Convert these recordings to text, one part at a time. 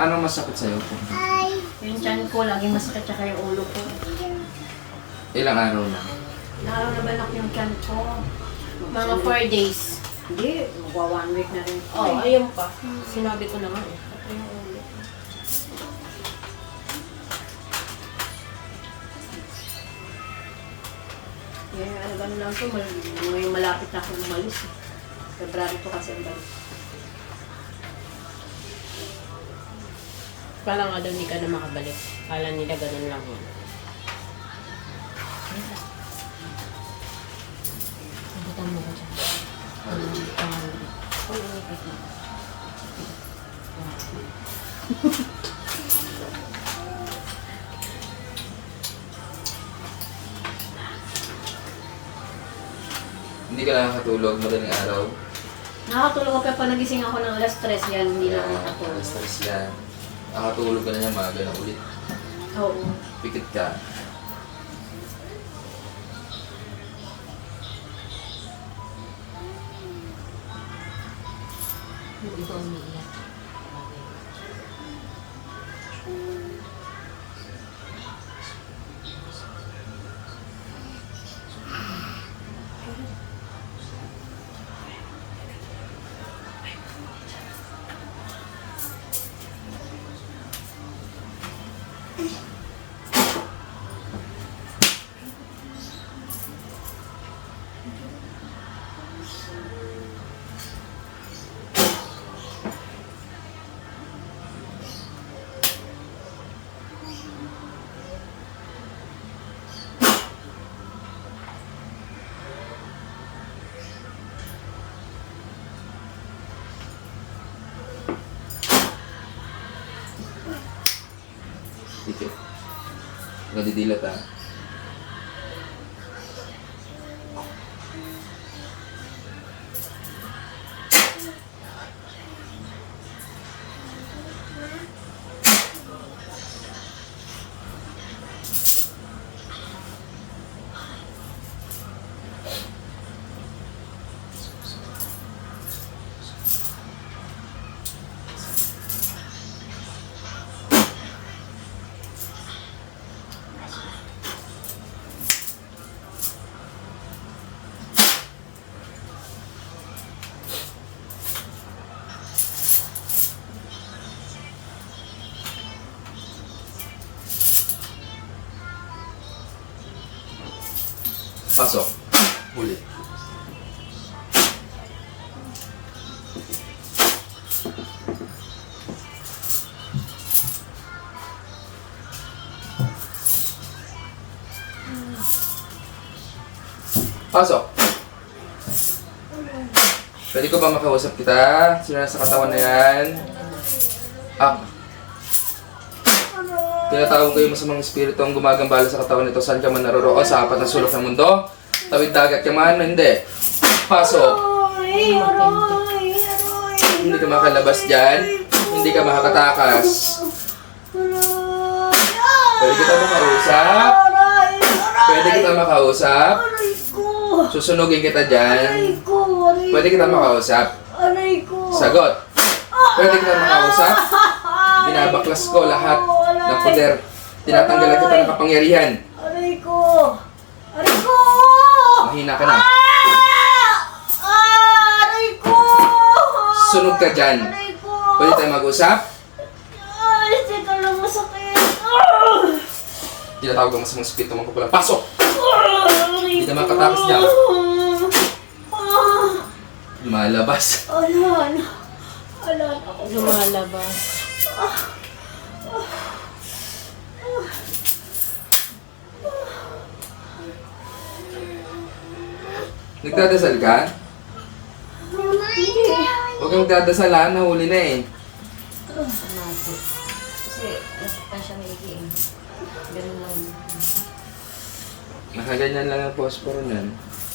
Anong masakit sa'yo po? Yung tiyan ko, laging masakit, tsaka yung ulo ko. Ilang araw na? Nakarabalak yung tiyan ko. Mga 4 days. Hindi, magwa 1 week na rin. Oh, ayun pa. Sinabi ko naman eh. Ito yung ulo ko. Ano lang to, ngayon malapit na ako umalis. February to kasi ang balik. Kala nga daw hindi ka na makabalik. Kala nila ganun lang yun. Nabutan mo ko dyan. Hindi ka nakakatulog madaling araw? Nakakatulog ako pa nagising ako ng alas 3 yan, hindi na ako Yeah, nakatulog. stress yan. Nakatulog ka na niya, maaga na ulit. Oo. Pikit ka. Hindi ko umiiyak. Pikit. Nadidilat ah. Pasok. Huli. Pasok. Pwede ko ba makausap kita? Sino nasa katawan na yan? Up. Tinatawag ko yung masamang espiritu ang gumagambala sa katawan nito. Saan ka man naroroon? Sa apat na sulok ng mundo? Tawid dagat ka man? Hindi. Pasok. Hindi ka makalabas dyan. Hindi ka makakatakas. Pwede kita makausap? Pwede kita makausap? Susunugin kita dyan. Pwede kita makausap? Sagot. Pwede kita makausap? Binabaklas ko lahat ng poder. Tinatanggalan kita ng kapangyarihan. Aray ko! Aray ko! Mahina ka na. Aray ko! Sunog ka dyan. Aray ko! Pwede tayo mag-usap? Ay, teka lang, masakit. Tinatawag ang masamang espiritu mga kukulang. Pasok! Aray Hindi ka makatakas dyan. Ah, Lumalabas. ala na. Ala na ako. Lumalabas. Nagdadasal ka? Hindi. Huwag kang magdadasal ha. Nahuli na eh. Kasi nasaktan siya maigi eh. Ganun lang. Nakaganyan lang ang posporo niyan.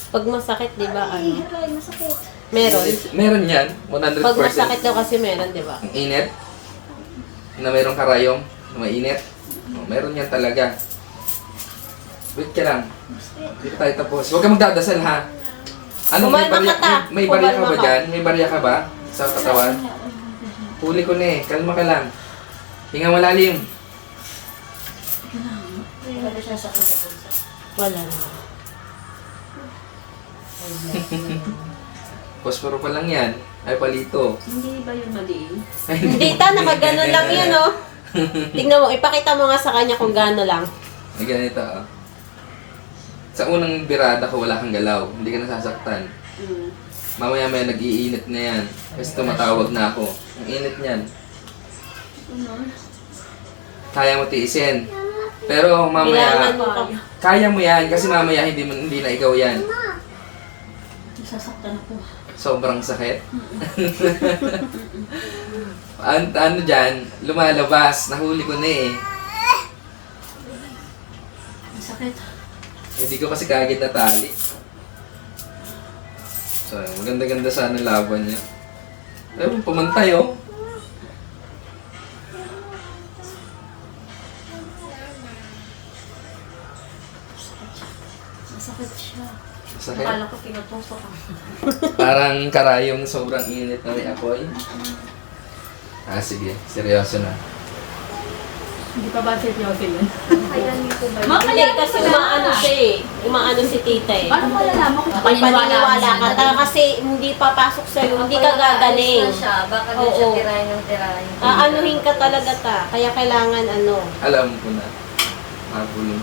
Pag masakit, di ba, Ay, ano? aray, masakit. Meron. Meron yan. 100%. Pag masakit daw kasi meron, di ba? Ang init. Na mayroong karayom. Na mainit. Oh, meron yan talaga. Wait ka lang. Hindi pa tayo tapos. Huwag kang magdadasal ha. Ano, may Kumalma barya, ka ta. may barya ka Kumalma ba ka. dyan? May barya ka ba? Sa katawan? Huli ko na eh. Kalma ka lang. Hinga malalim. Wala siya sa puso. Wala na. Posporo pa lang yan. Ay, palito. Hindi ba yun mali? Hindi ta, nakaganon lang yun, oh. Tingnan mo, ipakita mo nga sa kanya kung gaano lang. Ay, ganito ah. Sa unang birada ko, wala kang galaw. Hindi ka nasasaktan. Mm. Mamaya-maya nag-iinit na yan. Kasi tumatawag na ako. Ang init niyan. Ano? Kaya mo tiisin. Pero mamaya, Kailangan mo pa. kaya mo yan kasi mamaya hindi na ikaw yan. Nasasaktan ako. Sobrang sakit. Ano dyan, lumalabas. Nahuli ko na eh. Ang sakit. Hindi ko kasi kagad natali. So, maganda-ganda sana laban niya. Ayun, pumantay oh. Masakit siya. Sakit. Akala ko pinutusok ako. Parang karayong sobrang init na may apoy. Ah, sige. Seryoso na. Hindi pa ba seryoso yun? Kaya nito ba? Hindi, kasi umaano siya eh. Umaano si tita eh. Paano malalaman kung May paniniwala ka kasi hindi papasok sa'yo, hindi ka gagaling. Siya, baka Oo. doon siya tirahin ng tirahin. Aanuhin ka talaga ta. Kaya kailangan ano. Alam ko na. Mabulong.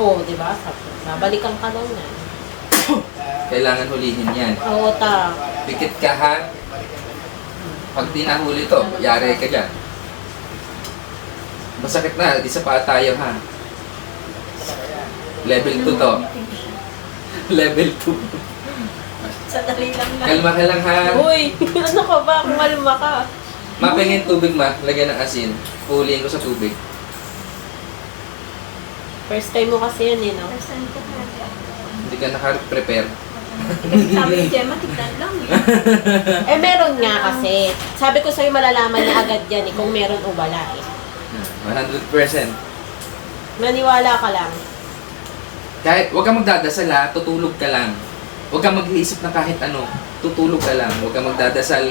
Oo, di ba? Babalikan ka lang na. Kailangan hulihin yan. Oo ta. Pikit ka ha. Pag di nahuli to, yari ka dyan. Masakit na, di sa paa tayo ha. Level 2 to. Level 2. Sadali lang na. Kalma ka lang ha. Uy, ano ka ba? Kumalma ka. Mapingin tubig ma, lagyan ng asin. Huliin ko sa tubig. First time mo kasi yan eh, no? First time ko na. Hindi ka naka-prepare. Kasi sabi ni Gemma, tignan lang eh. Eh, meron nga kasi. Sabi ko sa'yo, malalaman niya agad yan eh, kung meron o wala eh. 100%. Maniwala ka lang. Kahit, huwag kang magdadasal ha, tutulog ka lang. Huwag kang mag-iisip na kahit ano. Tutulog ka lang, huwag kang magdadasal.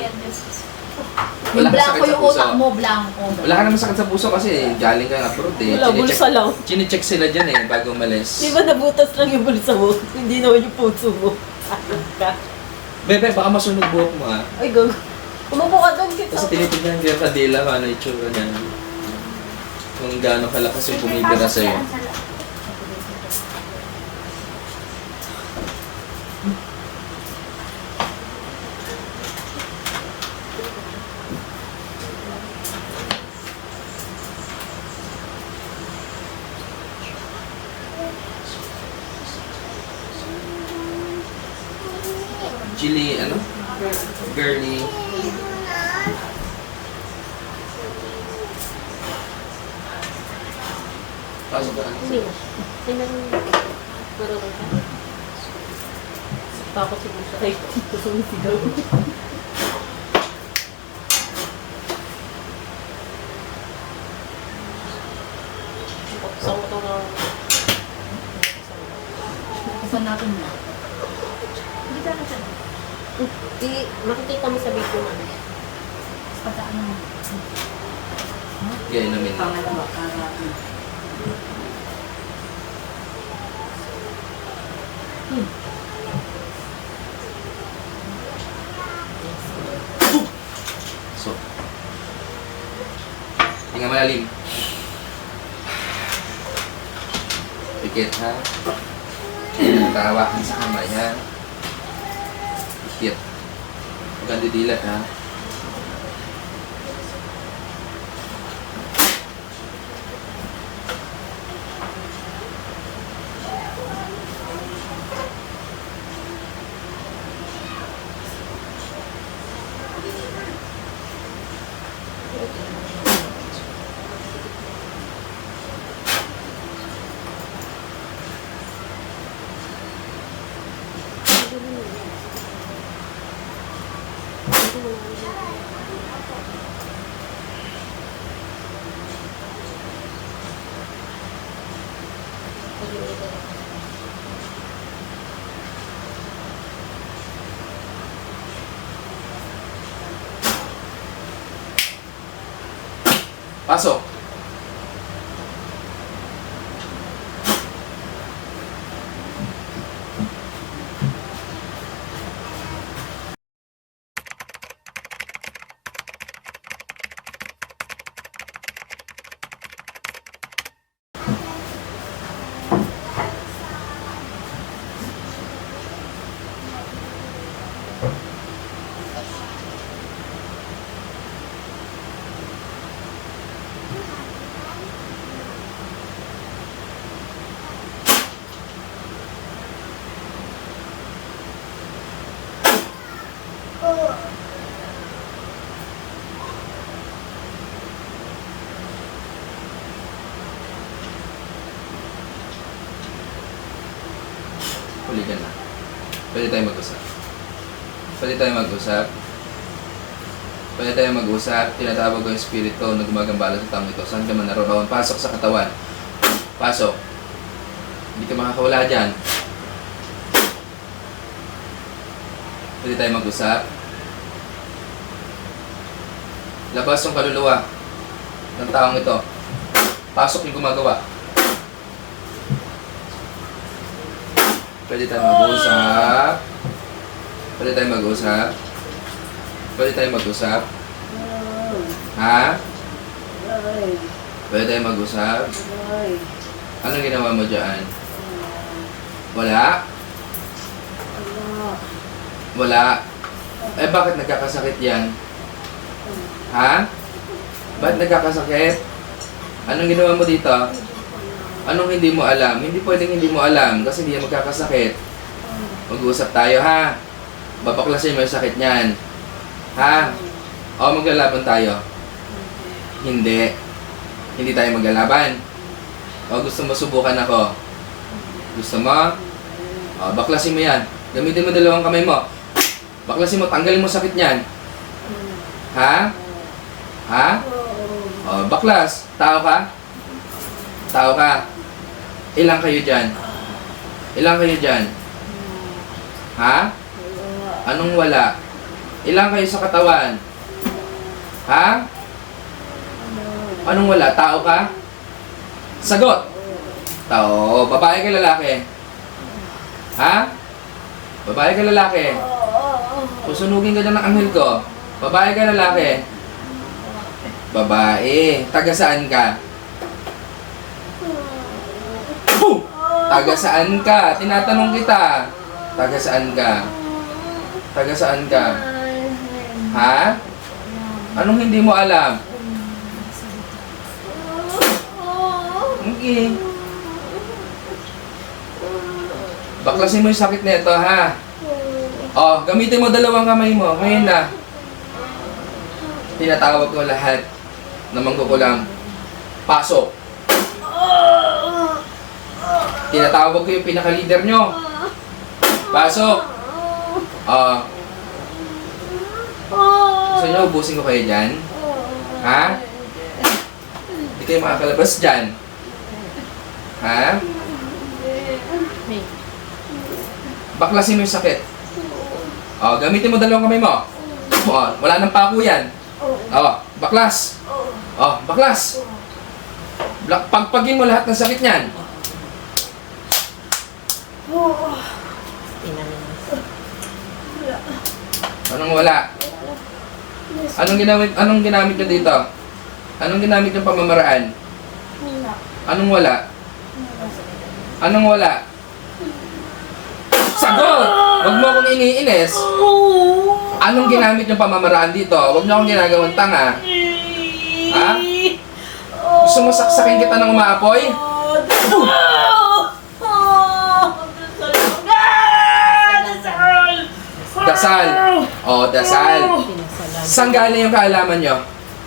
Wala kang sakit sa puso. blanco. Wala ka naman sakit sa puso kasi galing ka ng abroad eh. Wala, bulsa lang. Chine-check sila dyan eh, bago umalis. Di ba nabutas lang yung bulsa mo? Hindi naman yung puso mo. Ayun ka. Bebe, baka masunog buhok mo ah. Ay, gago. Umupo ka doon kita. Kasi tinitignan ko yung kadila kung ano yung itsura niya. Kung gaano kalakas yung bumibira sa'yo. Chili, ano? Girly. Pasok ka. Hindi. Tingnan mo. Marunong ka. Takot si bulsa. Ay, gusto mo sigaw. Buksan mo ito ng... Saan natin na? Hindi ka na. Di, makikita mo sa video mo. Pagkaan mo. Yeah, inamin na. Pangalawa, karami. So. Tingnan malalim. Pikit ha. Tawakan sa kamay ha. Pikit. Huwag kang didilat ha. Pasok. Huli ka na. Pwede tayo mag-usap. Pwede tayo mag-usap. Pwede tayo mag-usap. Tinatawag ko yung spirito na gumagambala sa taong ito. Saan ka man naroon? Pasok sa katawan. Pasok. Hindi ka makakawala dyan. Pwede tayo mag-usap. Labas yung kaluluwa ng taong ito. Pasok yung gumagawa. Pwede tayo mag-usap. Pwede tayo mag-usap. Pwede tayo mag-usap. Ha? Pwede tayo mag-usap. Anong ginawa mo dyan? Wala? Wala? Eh bakit nagkakasakit yan? Ha? Bakit nagkakasakit? Anong ginawa mo dito? Anong hindi mo alam? Hindi pwedeng hindi mo alam kasi hindi yan magkakasakit. Mag-uusap tayo ha. Babaklasin mo yung sakit niyan. Ha? O maglalaban tayo? Hindi. Hindi tayo maglalaban. O gusto mo subukan ako? Gusto mo? O baklasin mo yan. Gamitin mo dalawang kamay mo. Baklasin mo, tanggalin mo sakit niyan. Ha? Ha? O baklas. Tao ka? Tao ka? Ilang kayo dyan? Ilang kayo dyan? Ha? Anong wala? Ilang kayo sa katawan? Ha? Anong wala? Tao ka? Sagot! Tao. Babae ka lalaki? Ha? Babae ka lalaki? Susunugin ka dyan ng anghel ko. Babae ka lalaki? Babae. Taga saan ka? Taga saan ka? Tinatanong kita. Taga saan ka? Taga saan ka? Ha? Anong hindi mo alam? Okay. Baklasin mo yung sakit na ito, ha? Oh, gamitin mo dalawang kamay mo. Ngayon na. Tinatawag ko lahat na mangkukulam. Pasok. Tinatawag ko yung pinaka-leader nyo. Pasok. Gusto nyo, ubusin ko kayo dyan? Ha? Hindi kayo makakalabas dyan. Ha? Baklasin mo yung sakit. Gamitin mo dalawang kamay mo. Wala nang pako yan. Baklas. Baklas. Pagpagin mo lahat ng sakit niyan. Anong wala? Anong ginamit nyo dito? Anong ginamit yung pamamaraan? Anong wala? Anong wala? Sagot! Huwag mo akong iniinis. Anong ginamit yung pamamaraan dito? Huwag nyo akong ginagawang tanga. Ha? Gusto mo saksakin kita ng umaapoy? Dasal. Dasal. Saan galing yung kaalaman nyo?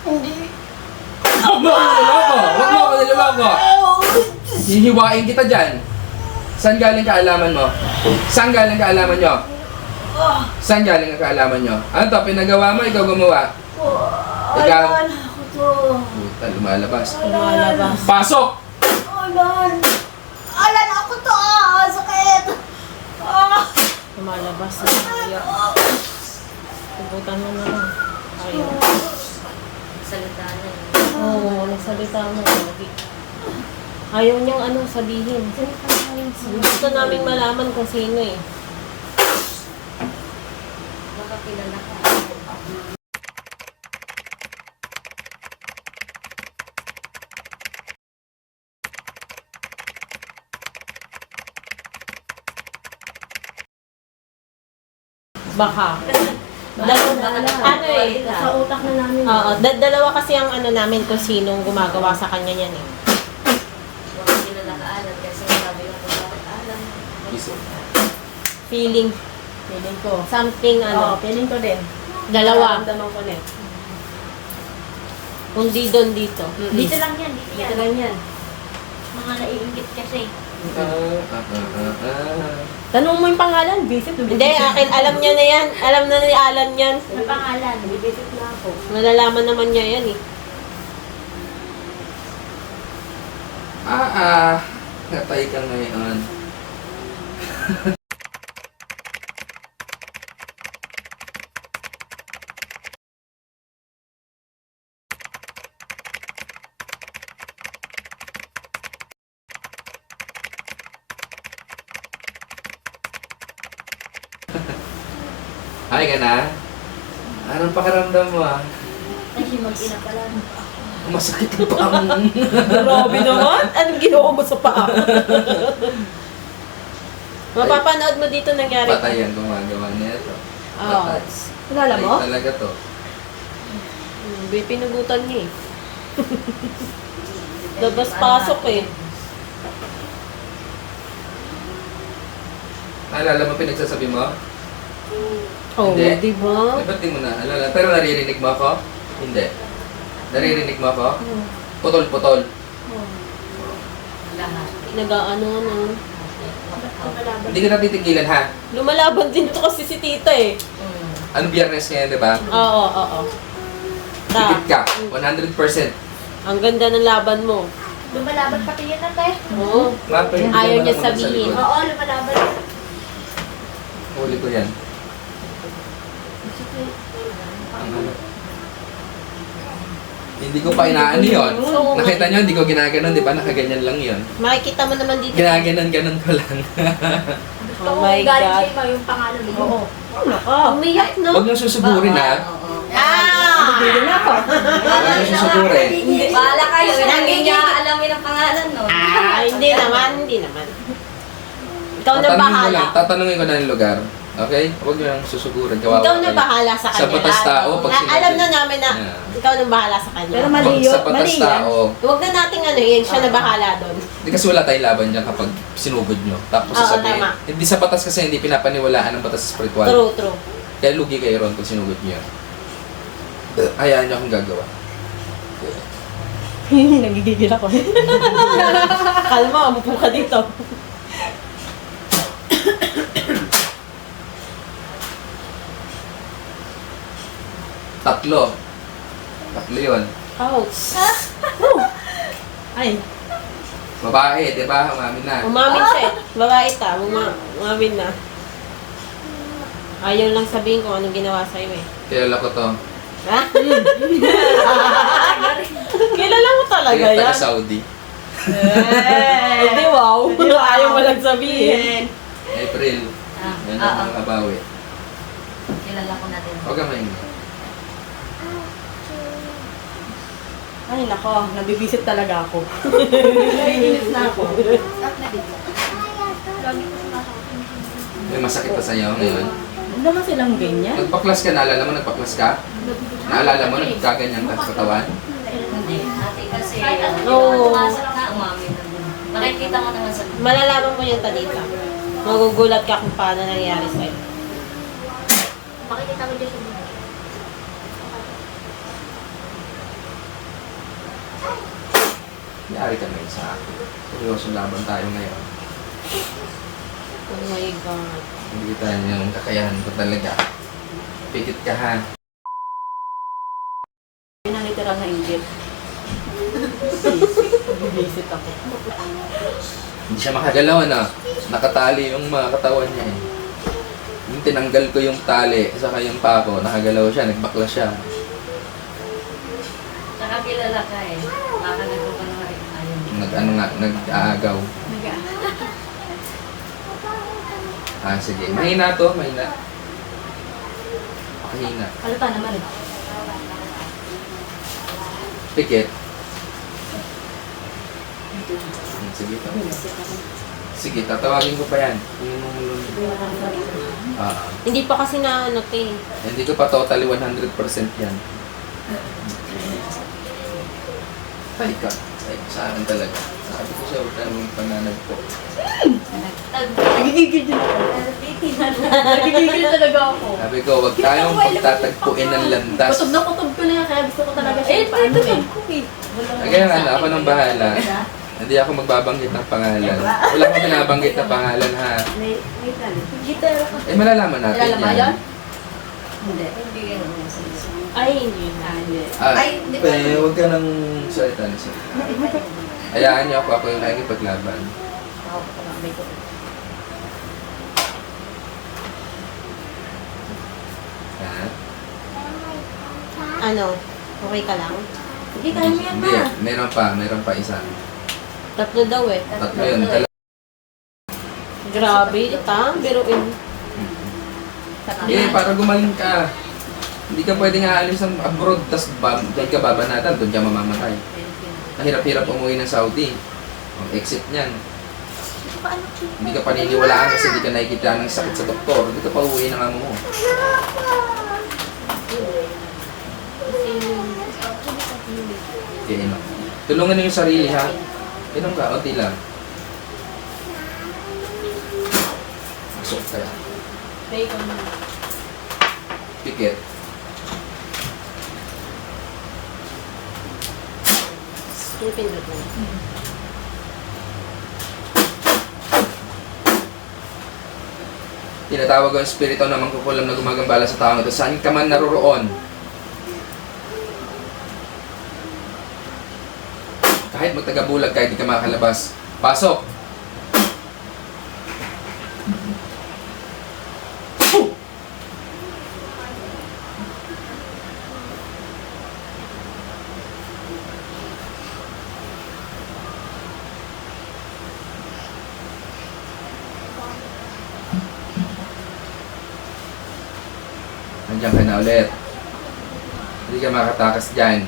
Huwag mo ako niloloko! Huwag mo ako niloloko! Hihiwain kita dyan. Saan galing kaalaman mo? Saan galing kaalaman nyo? Saan galing ang kaalaman nyo? Ano to? Pinagawa mo? Ikaw gumawa? Ikaw? Puta, lumalabas. Pasok! Alan ako to! Sakit! Lumalabas na tayo. Tubutan mo na lang. Ayaw. Salita na. Oo, nagsalita mo. Ayaw niyang ano sabihin. Gusto naming malaman kung sino eh. Baka kilala ka. Baka. Ano eh, Sa utak na namin. oo, dalawa kasi ang ano namin kung sinong gumagawa sa kanya yan eh. Baka kilala ka Alan kasi sabi lang ko bakit Alan. Isip. Feeling. Feeling ko. Something Oo, ano. feeling ko din. Dalawa. Nararamdaman ko na. Kung di doon dito. Dito lang yan, dito yan. Dito lang yan. Mga naiingit kasi. Tanong mo yung pangalan, visit. Hindi, akin alam niya na yan. Alam na ni Alan yan. May pangalan. Visit na ako. Malalaman naman niya yan eh. Natay ka ngayon. Hi ka na? Anong pakiramdam mo ah? Kasi mag-ina pala. Masakit ang paa mo. Grabe naman. Anong ginawa mo sa paa? Mapapanood mo dito nangyari. Patay ang gumagawa niya ito. Oo. Patay. Kilala mo? Patay talaga to. Pinugutan niya eh. Labas-pasok eh. Naalala mo pinagsasabi mo? Oh, Hindi. di ba? Ba't di mo na alala? Pero naririnig mo ako? Hindi. Naririnig mo ako? Putol-putol. Lahat. Nag-ano ano. Hindi ka natitigilan ha? Lumalaban din to kasi si tita eh. Ano biyernes ngayon, di ba? Oo, oo. Dikit ka. 100%. Ang ganda ng laban mo. Lumalaban pati yun ate. Oo. Mapa, hindi Ayaw naman niya ako sa sabihin. likod. Oo, lumalaban. Huli ko yan. Ang ano. Hindi ko pa inaano yun. Oo. Nakita nyo, hindi ko ginaganon, di ba? Nakaganyan lang yun. Makikita mo naman dito. Ginaganon-ganon ko lang. Gusto Oh ko my galing God. sa iba yung pangalan mo. Oo. Ano ka? Umiyak, no? Huwag nyo susuburin ha. Ah! Bili na ako. Huwag nyo susuburin. Bahala kayo. Nangingin- Hindi niya alamin ang pangalan, no? Ah, hindi naman, hindi naman. Ikaw na Tatanungin ko bahala. lang, tatanungin ko na yung lugar. Okay? Huwag nyo lang susuburin. Kawawa Ikaw na kayo. bahala sa Sa kanya. batas tao, pag Na- sinabi- alam na namin na Yeah. ikaw na bahala sa kanya. Pero mali yun. Sa batas Mali yan. tao. Huwag na nating ano yun, siya na bahala doon. Hindi kasi wala tayong laban dyan kapag sinugod nyo. Tapos Oo, sasabihin, tama. hindi sa batas kasi hindi pinapaniwalaan ng batas spiritual. True, true. Kaya lugi kayo ron kung sinugod nyo yan. Hayaan nyo akong gagawa. Nagigigil ako. Kalma, umupo ka dito. Tatlo yun. Ouch. Ay, Babae, di ba? Umamin na. Umamin siya eh. Babae ta, umamin na. Ayaw lang sabihin kung anong ginawa sa'yo eh. Kilala ko to. Ha? Kilala mo talaga Kaya yan. taga Saudi. Hindi wow. Ayaw mo lang sabihin. April. Yan ang mga bawi. Kilala ko natin. Huwag ka maingay. ay nako, nabibisit talaga ako. Naiinis na ako. May masakit pa sa'yo ngayon. Ano naman silang ganyan? Nagpaklas ka, naalala mo nagpaklas ka? Naalala mo, nagkaganyan ka sa katawan? Hindi. Ate kasi, Oo. pumasok na, umamin na din. Makikita mo naman sa Malalaman mo yung talita. Magugulat ka kung paano nangyari sa'yo. makikita mo dyan sa video. Yari ka ngayon sa akin. Seryoso laban tayo ngayon. Oh my God. Hindi kita yung kakayahan ko talaga. Pikit ka ha. Yun ang literal na inggit. Nabibisit ako. Hindi siya makagalaw ano. Nakatali yung mga katawan niya eh. Yung tinanggal ko yung tali, saka yung pako, nakagalaw siya, nagbaklas siya. Saka kilala ka eh. Baka nagkukan ka rin. Ayun. Nag-ano nga, nag-aagaw. Nag- Ah, sige. Mahina to, mahina. Mahina. Halata naman eh. Pikit. Sige pa. Sige, tatawagin ko pa yan. Ah, Hindi pa kasi na ano, te. hindi ko pa totally 100% yan. Ay ka. Ay, sa akin talaga. Sabi ko siya, huwag kang pananag po. Nagigigil din ako. Nagigigil talaga ako. Sabi ko, huwag tayong pagtatagpuin ng landas. Kutob na kutob ko na yan, kaya gusto ko talaga siya ipaano eh. Kaya nga, ako nang bahala. Hindi ako magbabanggit ng pangalan. Wala akong binabanggit na pangalan, ha? May talent. Gitara ko. Eh, malalaman natin Kilala mo yan. yun? Hindi. Hindi ka naman sa isa. Ay, hindi. Ah, Ay, di ba? huwag ka nang salita na siya. Hayaan niyo ako yung nakikipaglaban. Ako pa lang, may ko. Ha? Ano? Okay ka lang? Hindi, kaya mo yan Hindi, ma. meron pa isa. Tatlo daw eh. Tatlo yun, talaga. Grabe, ita. Biruin. Eh, para gumaling ka. Hindi ka pwedeng aalis ng abroad, tas doon ka babanatan, doon ka mamamatay. Mahirap-hirap umuwi ng Saudi. Ang exit niyan. Hindi ka paniniwalaan kasi hindi ka nakikita ng sakit sa doktor. Hindi ka pa uwi ng amo mo. Okay, inom. Tulungan niyo yung sarili, ha? Inom ka, unti lang. Masok ka. Bacon. Pikit. Pinipindot mo. Tinatawag ang espiritu na mangkukulam na gumagambala sa taong ito. Saan ka man naroroon? Kahit magtagabulag, kahit di ka makakalabas. Pasok! Nandiyan ka na ulit. Hindi ka makatakas dyan.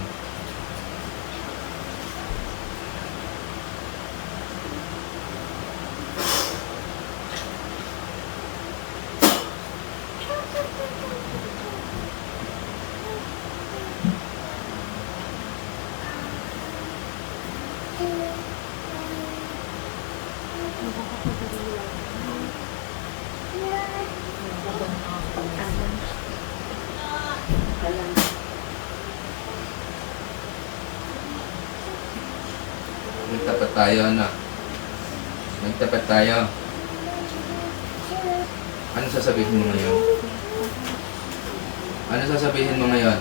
Magtapat tayo, anak. Magtapat tayo. Ano sasabihin mo ngayon? Ano sasabihin mo ngayon?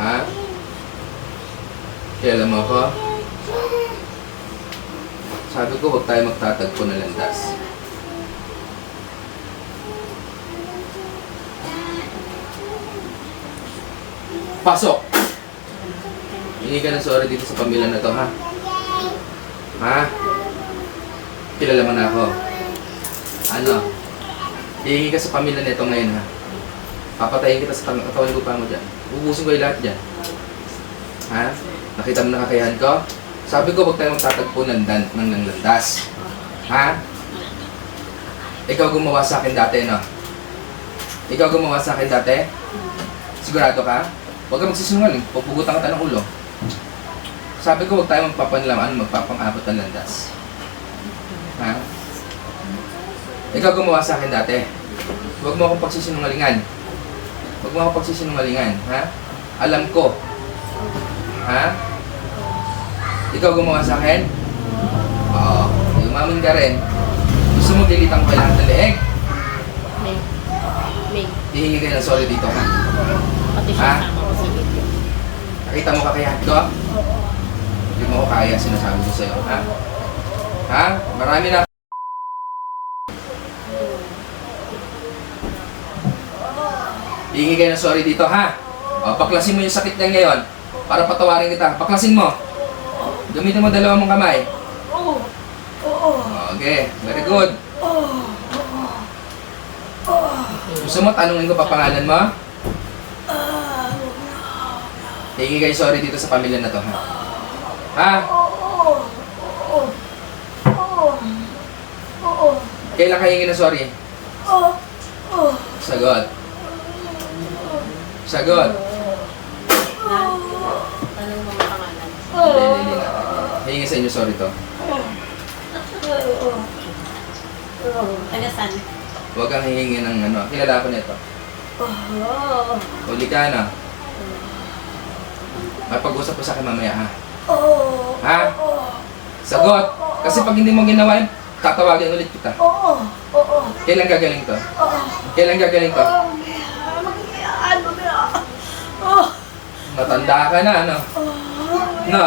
Ha? Kilala mo ako? Sabi ko, huwag tayo magtatagpo ng landas. Pasok! Hindi ka na sorry dito sa pamilya na to, ha? Ha? Kilala mo na ako. Ano? Hihingi ka sa pamilya nito ngayon, ha? Papatayin kita sa katawan lupa mo dyan. Ubusin ko yung lahat dyan. Ha? Nakita mo na kakayahan ko? Sabi ko, huwag tayo magtatagpo ng landas. Ha? Ikaw gumawa sa akin dati, no? Ikaw gumawa sa akin dati? Sigurado ka? Huwag ka magsisinungaling. Pupugutan ka ng ulo. Sabi ko, huwag tayo magpapang-abot ng landas. Ha? Ikaw gumawa sa akin dati. Huwag mo akong pagsisinungalingan. Huwag mo akong pagsisinungalingan. Ha? Alam ko. Ha? Ikaw gumawa sa akin? Oo. Umamin ka rin. Gusto mo dilitan ko kailangan ng leeg? May. May. Hihingi ka ng sorry dito, ha? Pati siya Ha? sama ko si Lito. Nakita mo kakayahan ko? Hindi mo ko kaya sinasabi ko sa'yo, ha? Ha? Marami na. Hihingi ka ng sorry dito, ha? Baklasin mo yung sakit niya ngayon para patawarin kita. Baklasin mo. Gamitin mo dalawa mong kamay. Okay, very good. Gusto mo tanungin ko pa pangalan mo? Hingi kayo sorry dito sa pamilya na to, ha? Ha? Kailan ka hingi na sorry? Sagot. Sagot. Tanong mo ang pangalan. Hindi na. Hingi sa inyo sorry to. Taga saan? Huwag kang hihingi ng ano. Kilala ko nito. Huli ka na. May pag-usap ko sa akin mamaya, ha? Ha? Sagot! Kasi pag hindi mo ginawa yun, tatawagin ulit kita. Kailan gagaling to? Kailan gagaling to? Matanda ka na, ano? No?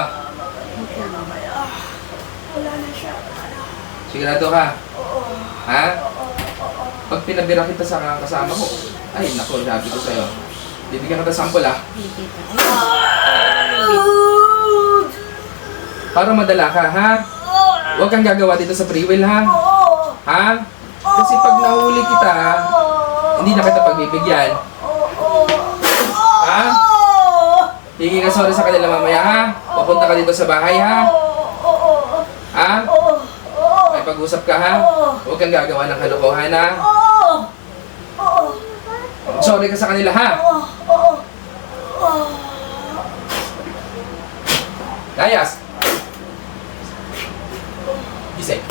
Sigurado ka? Ha? Pag pinabira kita sa kasama ko, ay naku, sabi ko sa'yo. Bibigyan kita sample, ha? Para madala ka, ha? Huwag kang gagawa dito sa free will, ha? Ha? Kasi pag nahuli kita, hindi na kita pagbibigyan. Ha? Hingi ka sorry sa kanila mamaya, ha? Pupunta ka dito sa bahay, ha? Ha? May pag-usap ka, ha? Huwag kang gagawa ng kalokohan, ha? Sorry ka sa kanila, ha? Layas! Gising.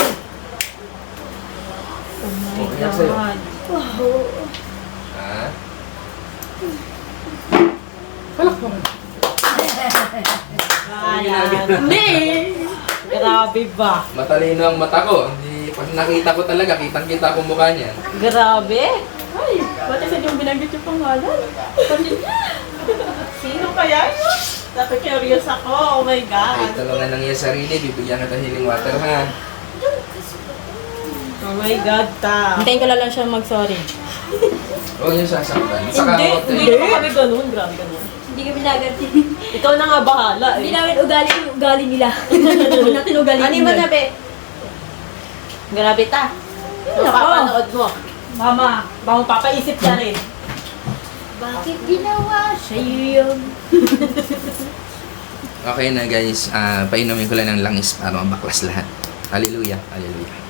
Oh my Okay, sa'yo. God. Ha? Palakpakan. Grabe ba? Matalino ang mata ko. Hindi, pag nakita ko talaga, kitang-kita ko mukha niya. Grabe? Ay, ba't kasi yung binanggit yung pangalan? Sino kaya yun? Dapat curious ako. Oh my Ay, God. tulungan ng iyong sarili. Bibigyan kita healing water, ha? Oh my God, ta. Hintayin ko lang siya mag-sorry. Huwag niyo sasaktan. Saka Hindi, huwag hindi kayo. ko kami ganun. Grabe ganun. Hindi kami naganti. Ikaw na nga bahala Hindi eh. namin ugali nila. Huwag natin ugali Ano mo na, be? Grabe ta. Napapanood mo. Mama, baka mo papaisip ka rin. Bakit ginawa sa'yo yun? Okay na guys, painumin ko lang ng langis para mabaklas lahat. Hallelujah, hallelujah.